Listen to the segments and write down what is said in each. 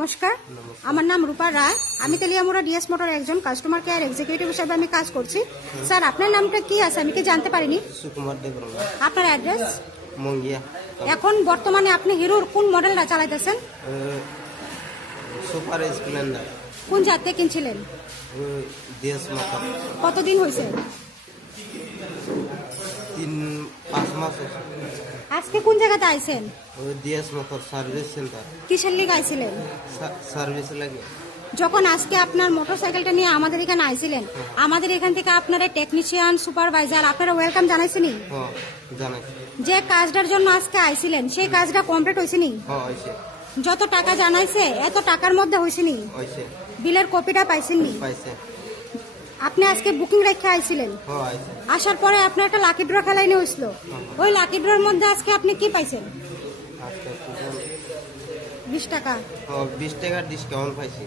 নমস্কার, আমার নাম রূপা রায়। আমি তেলিয়ামুড়া ডিএস মোটর একজন কাস্টমার কেয়ার এক্সিকিউটিভ হিসেবে আমি কাজ করছি। স্যার, আপনার নামটা কি আছে আমি কি জানতে পারিনি? সুকুমার দেবরঙ্গা, আপনার অ্যাড্রেস? মঙ্গিয়া। এখন বর্তমানে আপনি হিরোর কোন মডেলটা চালাইতেছেন? Super Splendor. কোন জাতে কিনছিলেন? DS motor. কতদিন হয়েছে? 3-5 মাস হয়েছে। আজকে কোন জায়গাতে আইছেন? DS motor service centre. কিসের লিগে আইছিলেন? সার্ভিস লাগে। যখন আজকে আপনার মোটরসাইকেলটা নিয়ে আমাদের এখানে আইছিলেন, আমাদের এখান থেকে আপনারা টেকনিশিয়ান, সুপারভাইজার আপনারা ওয়েলকাম জানাইছেনি? হ্যাঁ, জানাই। যে কাজটার জন্য আজকে আইছিলেন সেই কাজটা কমপ্লিট হয়েছেনি? হ্যাঁ, হয়েছে। যত টাকা জানাইছে এত টাকার মধ্যে হয়েছেনি? হয়েছে। বিলের কপিটা পাইছেননি? পাইছে। আপনি আজকে বুকিং রেখে আইছিলেন, হ্যাঁ, হয়েছে। আসার পরে আপনার একটা লাকি ড্র খেলাই নিয়ে হয়েছিল। ওই লাকি ড্রর মধ্যে আজকে আপনি কি পাইছেন? আচ্ছা, 20 টাকা। 20 টাকার ডিসকাউন্ট পাইছি।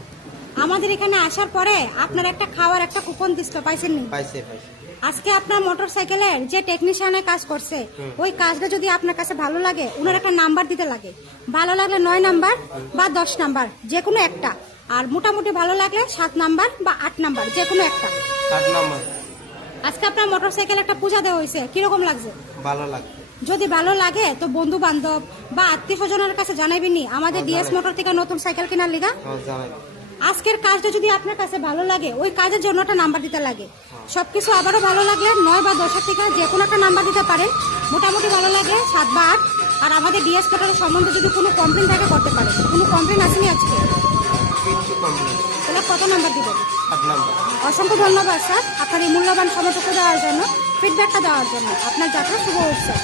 আমাদের এখানে আসার পরে আপনার একটা খাওয়ার একটা কুপন দিছিল, পাইছেননি? পাইছে পাইছে। আজকে আপনার মোটরসাইকেলের যে টেকনিশিয়ানের কাজ করছে ওই কাজটা যদি আপনার কাছে ভালো লাগে, ওনার একটা নাম্বার দিতে লাগে। ভালো লাগলে 9 নাম্বার বা 10 নাম্বার যে কোনো একটা, আর মোটামুটি ভালো লাগলে 7 নাম্বার বা 8 নাম্বার যে কোনো একটা। 8 নম্বর। আজকে আপনার মোটরসাইকেল একটা পূজা দেওয়া হয়েছে, কিরকম লাগছে? ভালো লাগে। যদি ভালো লাগে তো বন্ধু বান্ধব বা আত্মীয় স্বজনের কাছে জানাইবেনি আমাদের ডিএস মোটর থেকে নতুন সাইকেল কেনার লিগা। হ্যাঁ, জানাই। আজকের কাজটা যদি আপনার কাছে ভালো লাগে ওই কাজের জন্য একটা নাম্বার দিতে লাগে। সবকিছু আবারও ভালো লাগলে 9 বা 10 থেকে যে কোনো একটা নাম্বার দিতে পারেন। মোটামুটি ভালো লাগে 7 বা 8। আর আমাদের ডিএস মোটরের সম্বন্ধে যদি কোনো কমপ্লেন থাকে করতে পারেন। কোনো কমপ্লেন আসেনি আজকে? কিচ্ছু কমপ্লেন। তাহলে কত নাম্বার দিবেন? 8 নম্বর। অসংখ্য ধন্যবাদ স্যার, আপনার এই মূল্যবান সময়টুকু দেওয়ার জন্য, ফিডব্যাকটা দেওয়ার জন্য। আপনার যাত্রা শুভ হোক স্যার।